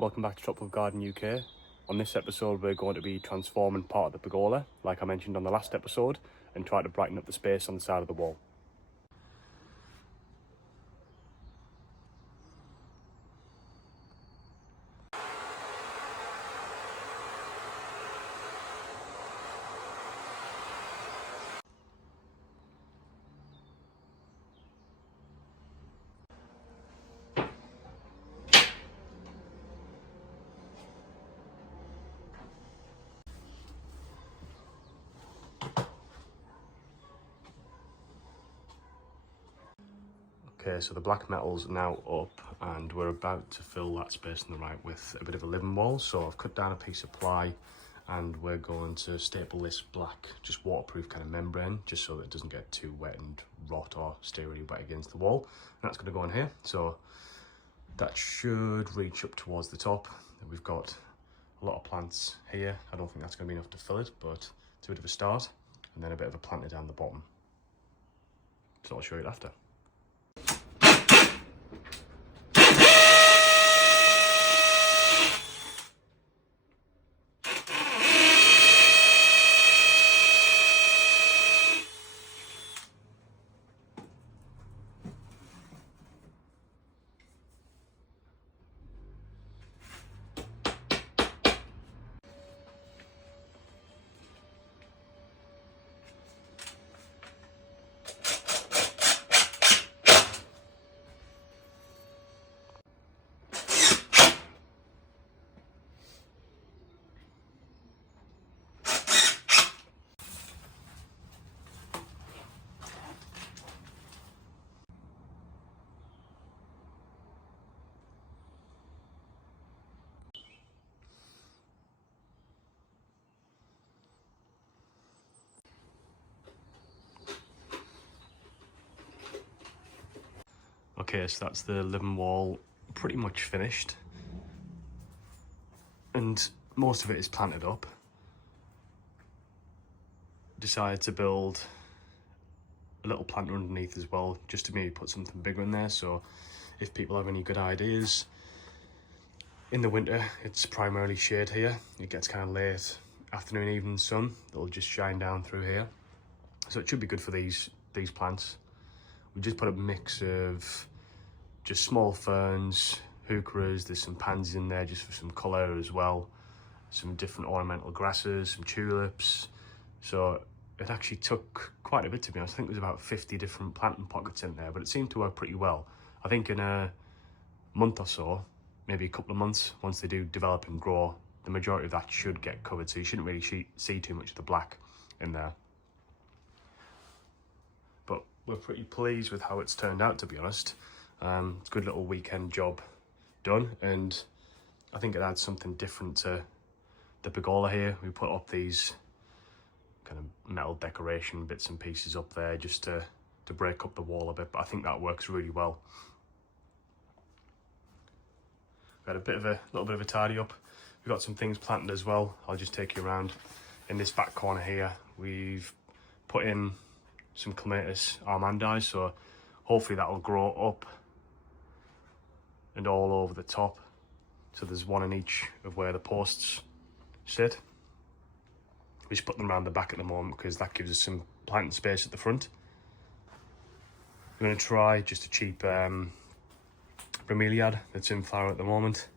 Welcome back to Tropical Garden UK. On this episode we're going to be transforming part of the pergola, like I mentioned on the last episode, and try to brighten up the space on the side of the wall. Okay, so the black metal's now up and we're about to fill that space on the right with a bit of a living wall. So I've cut down a piece of ply and we're going to staple this black, just waterproof kind of membrane, just so that it doesn't get too wet and rot or stay really wet against the wall. And that's going to go in here. So that should reach up towards the top. We've got a lot of plants here. I don't think that's going to be enough to fill it, but it's a bit of a start. And then a bit of a planter down the bottom. So I'll show you it after. Okay, so that's the living wall pretty much finished. And most of it is planted up. Decided to build a little planter underneath as well, just to maybe put something bigger in there. So if people have any good ideas, in the winter it's primarily shade here. It gets kind of late afternoon, evening sun that'll just shine down through here. So it should be good for these plants. We just put a mix of just small ferns, heucheras, there's some pansies in there just for some colour as well, some different ornamental grasses, some tulips. So it actually took quite a bit, to be honest. I think there's about 50 different planting pockets in there, but it seemed to work pretty well. I think in a month or so, maybe a couple of months, once they do develop and grow, the majority of that should get covered, so you shouldn't really see too much of the black in there. But we're pretty pleased with how it's turned out, to be honest. It's a good little weekend job done, and I think it adds something different to the pergola here. We put up these kind of metal decoration bits and pieces up there just to break up the wall a bit, but I think that works really well. We've had a little bit of a tidy up. We've got some things planted as well. I'll just take you around. In this back corner here, we've put in some clematis armandi, so hopefully that will grow up and all over the top. So there's one in each of where the posts sit. We just put them around the back at the moment because that gives us some planting space at the front. We're going to try just a cheap bromeliad that's in flower at the moment.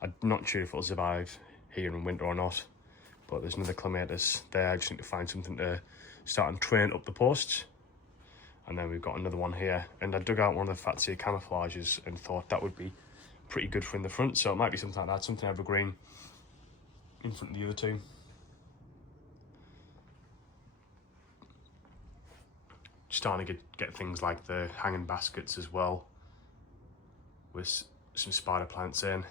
I'm not sure if it'll survive here in winter or not, but there's another clematis there. I just need to find something to start and train up the posts. And then we've got another one here, and I dug out one of the Fatsia camouflages and thought that would be pretty good for in the front, so it might be something like that, something evergreen in front of the other two. Starting to get things like the hanging baskets as well, with some spider plants in.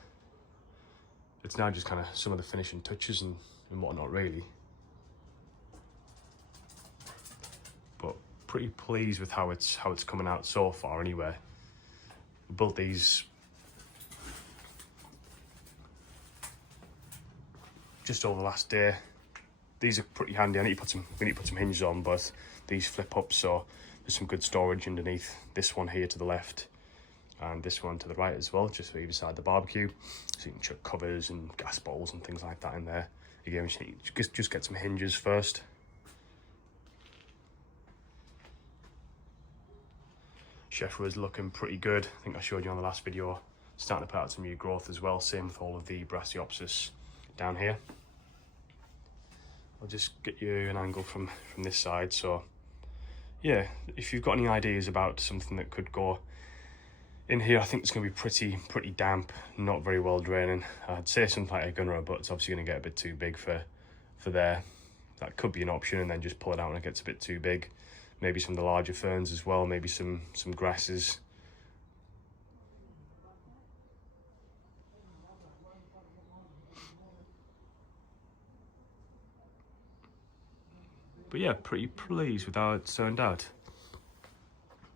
It's now just kind of some of the finishing touches and whatnot, really. But pretty pleased with how it's coming out so far anyway. We built these just over the last day. These are pretty handy. We need to put some hinges on, but these flip up, so there's some good storage underneath this one here to the left. and this one to the right as well, just for either side of the barbecue, so you can chuck covers and gas bottles and things like that in there. Again, just get some hinges first. Chef was looking pretty good. I think I showed you on the last video, starting to put out some new growth as well. Same with all of the Brassioopsis down here. I'll just get you an angle from this side. So yeah, if you've got any ideas about something that could go in here, I think it's going to be pretty damp, not very well draining. I'd say something like a gunner, but it's obviously going to get a bit too big for there. That could be an option, and then just pull it out when it gets a bit too big. Maybe some of the larger ferns as well, maybe some grasses. But yeah, pretty pleased with how it's turned out.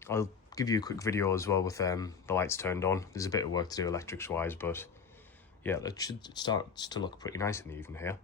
I'll give you a quick video as well with the lights turned on. There's a bit of work to do electrics wise, but yeah, that should start to look pretty nice in the evening here.